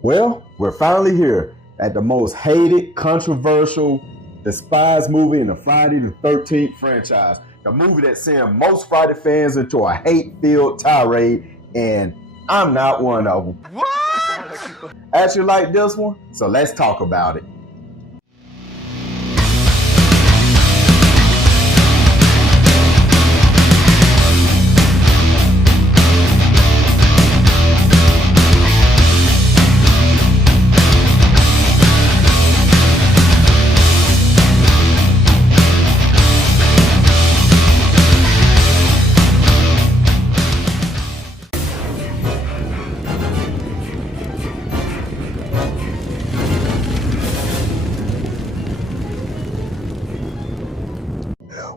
Well, we're finally here at the most hated, controversial, despised movie in the Friday the 13th franchise. The movie that sent most Friday fans into a hate-filled tirade, and I'm not one of them. What? Actually like this one? So let's talk about it.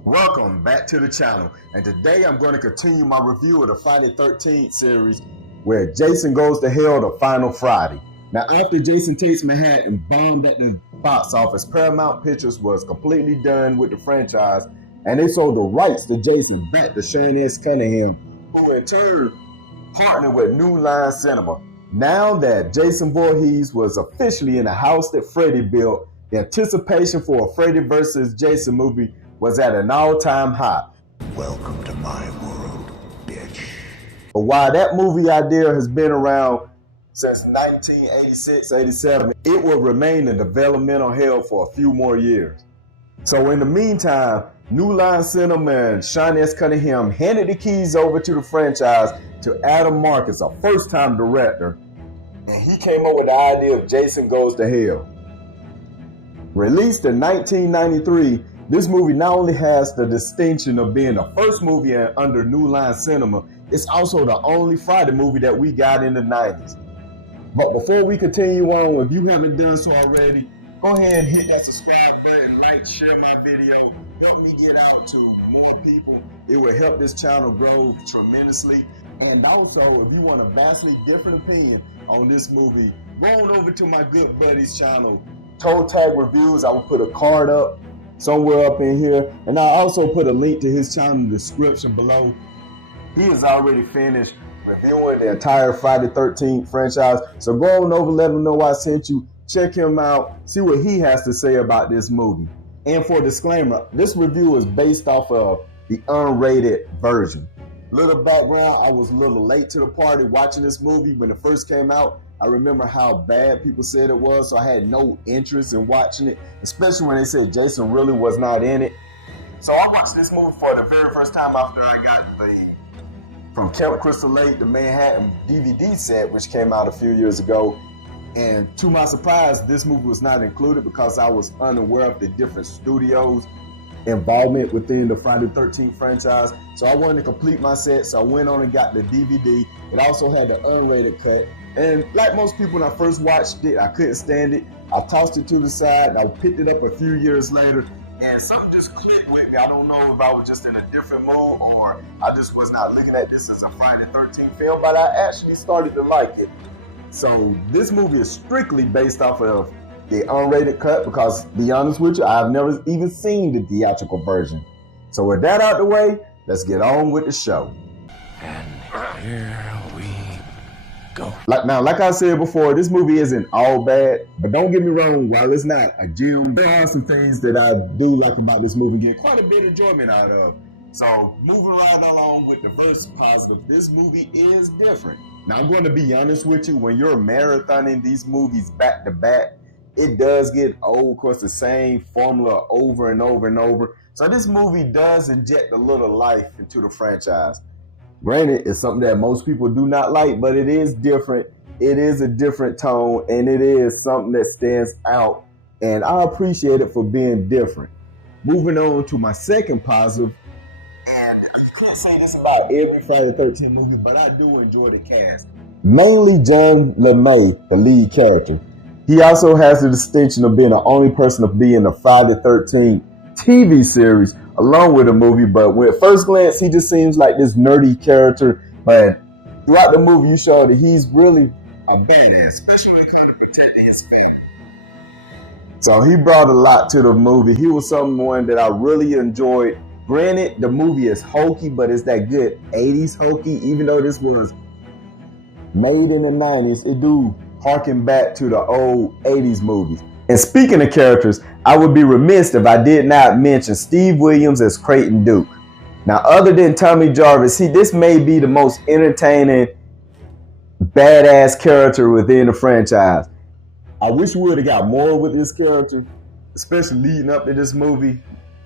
Welcome back to the channel, and today I'm going to continue my review of the Friday the 13th series where Jason Goes to Hell the final Friday. Now, after Jason Takes Manhattan bombed at the box office, Paramount Pictures was completely done with the franchise, and they sold the rights to Jason back to Sean S. Cunningham, who in turn partnered with New Line Cinema. Now that Jason Voorhees was officially in the house that Freddy built, the anticipation for a Freddy vs. Jason movie was at an all-time high. Welcome to my world, bitch. But while that movie idea has been around since 1986-87, it will remain in developmental hell for a few more years. So in the meantime, New Line Cinema and Sean S. Cunningham handed the keys over to the franchise to Adam Marcus, a first-time director, and he came up with the idea of Jason Goes to Hell. Released in 1993, this movie not only has the distinction of being the first movie under New Line Cinema, it's also the only Friday movie that we got in the 90s. But before we continue on, if you haven't done so already, go ahead and hit that subscribe button, like, share my video, help me get out to more people. It will help this channel grow tremendously. And also, if you want a vastly different opinion on this movie, go on over to my good buddy's channel, Toe Tag Reviews. I will put a card up somewhere up in here, and I'll also put a link to his channel in the description below. He has already finished reviewing the entire Friday the 13th franchise, so go on over, let him know I sent you, check him out, see what he has to say about this movie. And for a disclaimer, this review is based off of the unrated version. Little background, I was a little late to the party watching this movie when it first came out. I remember how bad people said it was, so I had no interest in watching it, especially when they said Jason really was not in it. So I watched this movie for the very first time after I got from Camp Crystal Lake, the Manhattan DVD set, which came out a few years ago. And to my surprise, this movie was not included because I was unaware of the different studios' involvement within the Friday the 13th franchise. So I wanted to complete my set, so I went on and got the DVD. It also had the unrated cut. And like most people, when I first watched it, I couldn't stand it. I tossed it to the side, and I picked it up a few years later, and something just clicked with me. I don't know if I was just in a different mood or I just was not looking at this as a Friday the 13th film, but I actually started to like it. So this movie is strictly based off of the unrated cut because, to be honest with you, I've never even seen the theatrical version. So with that out the way, let's get on with the show. And here we go. Like I said before, this movie isn't all bad, but don't get me wrong, while it's not a gem, there are some things that I do like about this movie, get quite a bit of enjoyment out of. So moving right along with the first positive, this movie is different. Now I'm going to be honest with you, when you're marathoning these movies back to back, it does get old, of course, the same formula over and over and over. So this movie does inject a little life into the franchise. Granted, it's something that most people do not like, but it is different. It is a different tone, and it is something that stands out, and I appreciate it for being different. Moving on to my second positive, and I can't say this about every Friday the 13th movie, but I do enjoy the cast. Mainly John LeMay, the lead character. He also has the distinction of being the only person to be in the Friday the 13th TV series along with the movie, but at first glance, he just seems like this nerdy character, but throughout the movie, you show that he's really a badass, especially when it comes to protecting his family. So he brought a lot to the movie. He was someone that I really enjoyed. Granted, the movie is hokey, but it's that good 80s hokey, even though this was made in the 90s, it do harking back to the old 80s movies. And speaking of characters, I would be remiss if I did not mention Steve Williams as Creighton Duke. Now, other than Tommy Jarvis, this may be the most entertaining, badass character within the franchise. I wish we would have got more with this character, especially leading up to this movie.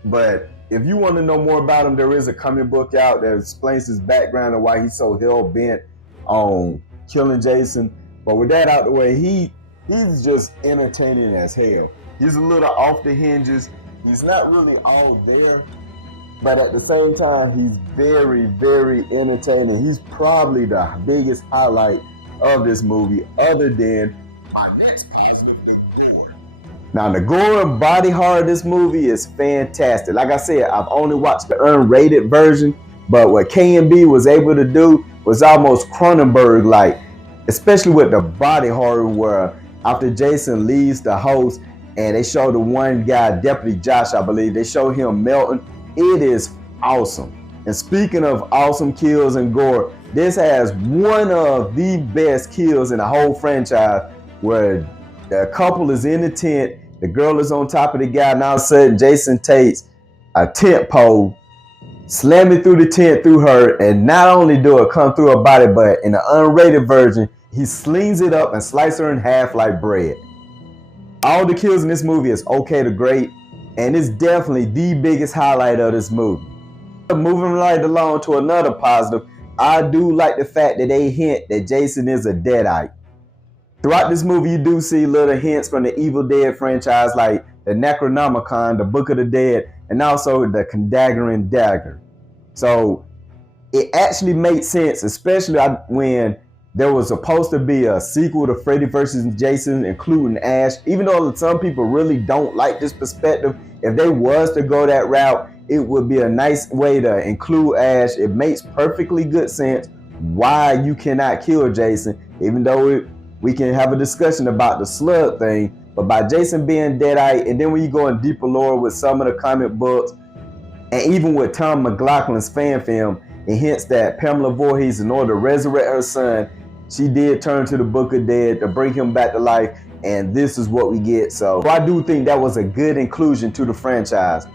But if you want to know more about him, there is a comic book out that explains his background and why he's so hell-bent on killing Jason. But with that out the way, he's just entertaining as hell. He's a little off the hinges. He's not really all there. But at the same time, he's very, very entertaining. He's probably the biggest highlight of this movie, other than my next positive, the gore. Now, the gore and body horror of this movie is fantastic. Like I said, I've only watched the unrated version, but what K&B was able to do was almost Cronenberg-like, especially with the body horror where after Jason leaves the house and they show the one guy, Deputy Josh, I believe, they show him melting. It is awesome. And speaking of awesome kills and gore, this has one of the best kills in the whole franchise where the couple is in the tent, the girl is on top of the guy, and all of a sudden Jason takes a tent pole, slam it through the tent through her, and not only do it come through her body, but in the unrated version, he slings it up and slices her in half like bread. All the kills in this movie is okay to great, and it's definitely the biggest highlight of this movie. Moving right along to another positive, I do like the fact that they hint that Jason is a Deadite. Throughout this movie, you do see little hints from the Evil Dead franchise, like the Necronomicon, the Book of the Dead, and also the Condagoran Dagger. So it actually makes sense, especially when there was supposed to be a sequel to Freddy vs. Jason, including Ash. Even though some people really don't like this perspective, if they was to go that route, it would be a nice way to include Ash. It makes perfectly good sense why you cannot kill Jason, even though we can have a discussion about the slug thing. But by Jason being Deadite, and then when you go in deeper lore with some of the comic books, and even with Tom McLaughlin's fan film, it hints that Pamela Voorhees, in order to resurrect her son, she did turn to the Book of Dead to bring him back to life, and this is what we get. So I do think that was a good inclusion to the franchise,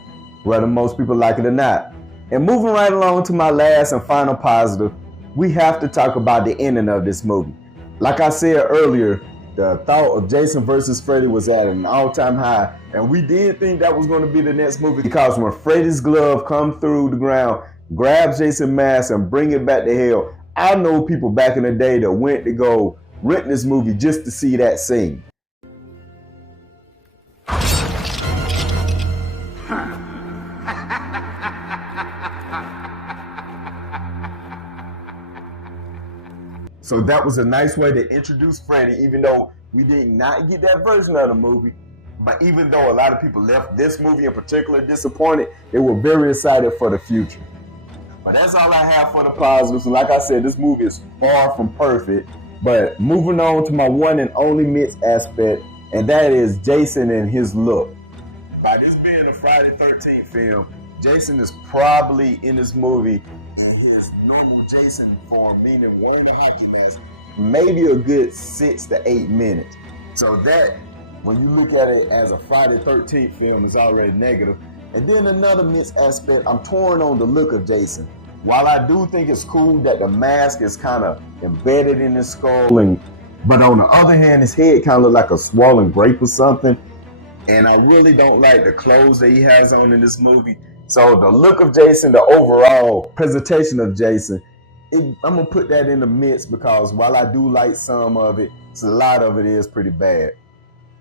whether most people like it or not. And moving right along to my last and final positive, we have to talk about the ending of this movie. Like I said earlier, the thought of Jason versus Freddy was at an all-time high, and we did think that was going to be the next movie, because when Freddy's glove comes through the ground, grabs Jason's mask and bring it back to hell, I know people back in the day that went to go rent this movie just to see that scene. So that was a nice way to introduce Freddy, even though we did not get that version of the movie. But even though a lot of people left this movie in particular disappointed, they were very excited for the future. But that's all I have for the positives. And like I said, this movie is far from perfect. But moving on to my one and only mixed aspect, and that is Jason and his look. By this being a Friday 13th film, Jason is probably in this movie in his normal Jason form, meaning 1.5 minutes, maybe a good 6 to 8 minutes. So that, when you look at it as a Friday 13th film, is already negative. And then another mixed aspect, I'm torn on the look of Jason. While I do think it's cool that the mask is kind of embedded in his skull, but on the other hand, his head kind of look like a swollen grape or something. And I really don't like the clothes that he has on in this movie. So the look of Jason, the overall presentation of Jason, I'm going to put that in the midst, because while I do like some of it, a lot of it is pretty bad.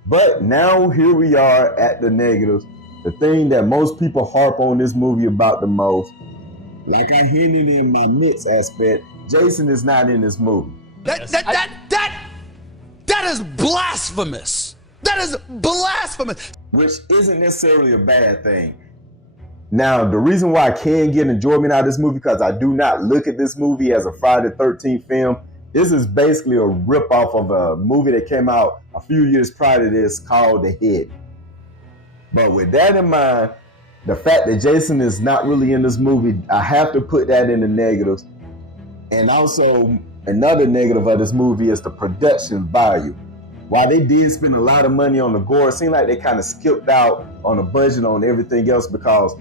But now here we are at the negatives. The thing that most people harp on this movie about the most, like I hinted in my mixed aspect, Jason is not in this movie. That is blasphemous. That is blasphemous. Which isn't necessarily a bad thing. Now, the reason why I can get enjoyment out of this movie, because I do not look at this movie as a Friday the 13th film. This is basically a ripoff of a movie that came out a few years prior to this called The Hit. But with that in mind, the fact that Jason is not really in this movie, I have to put that in the negatives. And also, another negative of this movie is the production value. while they did spend a lot of money on the gore, it seemed like they kind of skipped out on the budget on everything else, because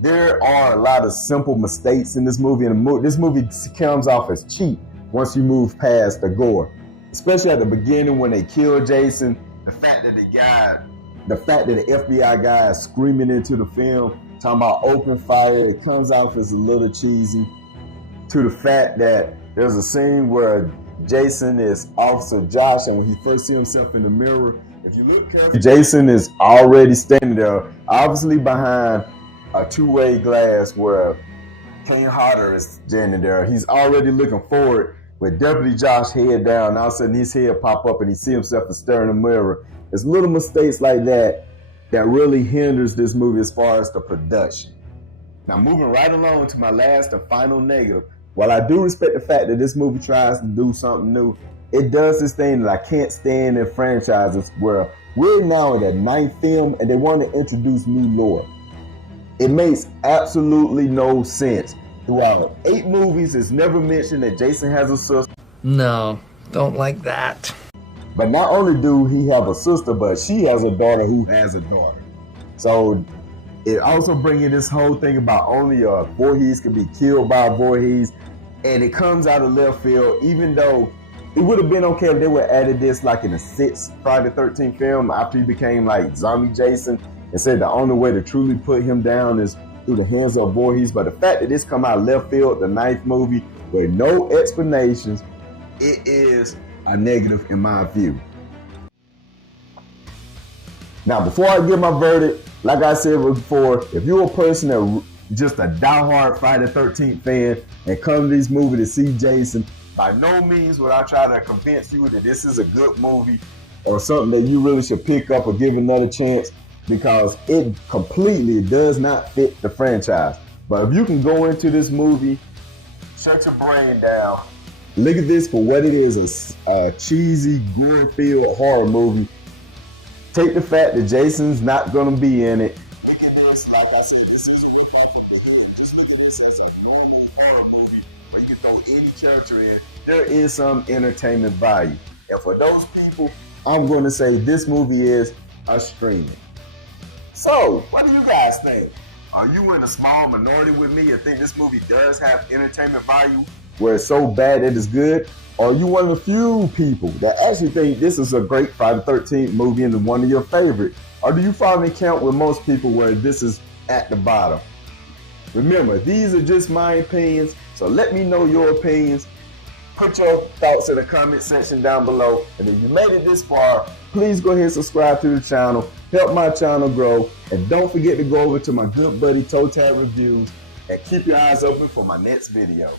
there are a lot of simple mistakes in this movie, and this movie comes off as cheap once you move past the gore. Especially at the beginning when they kill Jason, the fact that the FBI guy is screaming into the film, talking about open fire, it comes off as a little cheesy. To the fact that there's a scene where Jason is Officer Josh, and when he first sees himself in the mirror, if you look carefully, Jason is already standing there, obviously behind a two-way glass where Kane Hodder is standing there. He's already looking forward with Deputy Josh head down, and all of a sudden his head pop up and he sees himself staring in the mirror. It's little mistakes like that that really hinders this movie as far as the production. Now, moving right along to my last and final negative. While I do respect the fact that this movie tries to do something new, it does this thing that I can't stand in franchises where we're now in the 9th film and they want to introduce new lore. It makes absolutely no sense. Throughout 8 movies, it's never mentioned that Jason has a sister. No, don't like that. But not only do he have a sister, but she has a daughter who has a daughter. So it also brings in this whole thing about only Voorhees can be killed by Voorhees. And it comes out of left field, even though it would have been okay if they would have added this like in the 6th Friday the 13th film after he became like zombie Jason, and said the only way to truly put him down is through the hands of Voorhees. But the fact that this come out of left field, the 9th movie, with no explanations, it is a negative in my view. Now, before I give my verdict, like I said before, if you're a person that just a diehard Friday the 13th fan and come to this movie to see Jason, by no means would I try to convince you that this is a good movie or something that you really should pick up or give another chance, because it completely does not fit the franchise. But if you can go into this movie, shut your brain down, look at this for what it is, a cheesy, gore-filled horror movie. Take the fact that Jason's not going to be in it. Look at this, like I said, this isn't the fight for the end. Just look at this as a normal horror movie where you can throw any character in. There is some entertainment value. And for those people, I'm going to say this movie is a streaming. So, what do you guys think? Are you in a small minority with me and think this movie does have entertainment value where it's so bad that it's good? Or are you one of the few people that actually think this is a great Friday the 13th movie and one of your favorite? Or do you finally count with most people where this is at the bottom? Remember, these are just my opinions, so let me know your opinions. Put your thoughts in the comment section down below. And if you made it this far, please go ahead and subscribe to the channel. Help my channel grow. And don't forget to go over to my good buddy Toe Tag Reviews and keep your eyes open for my next video.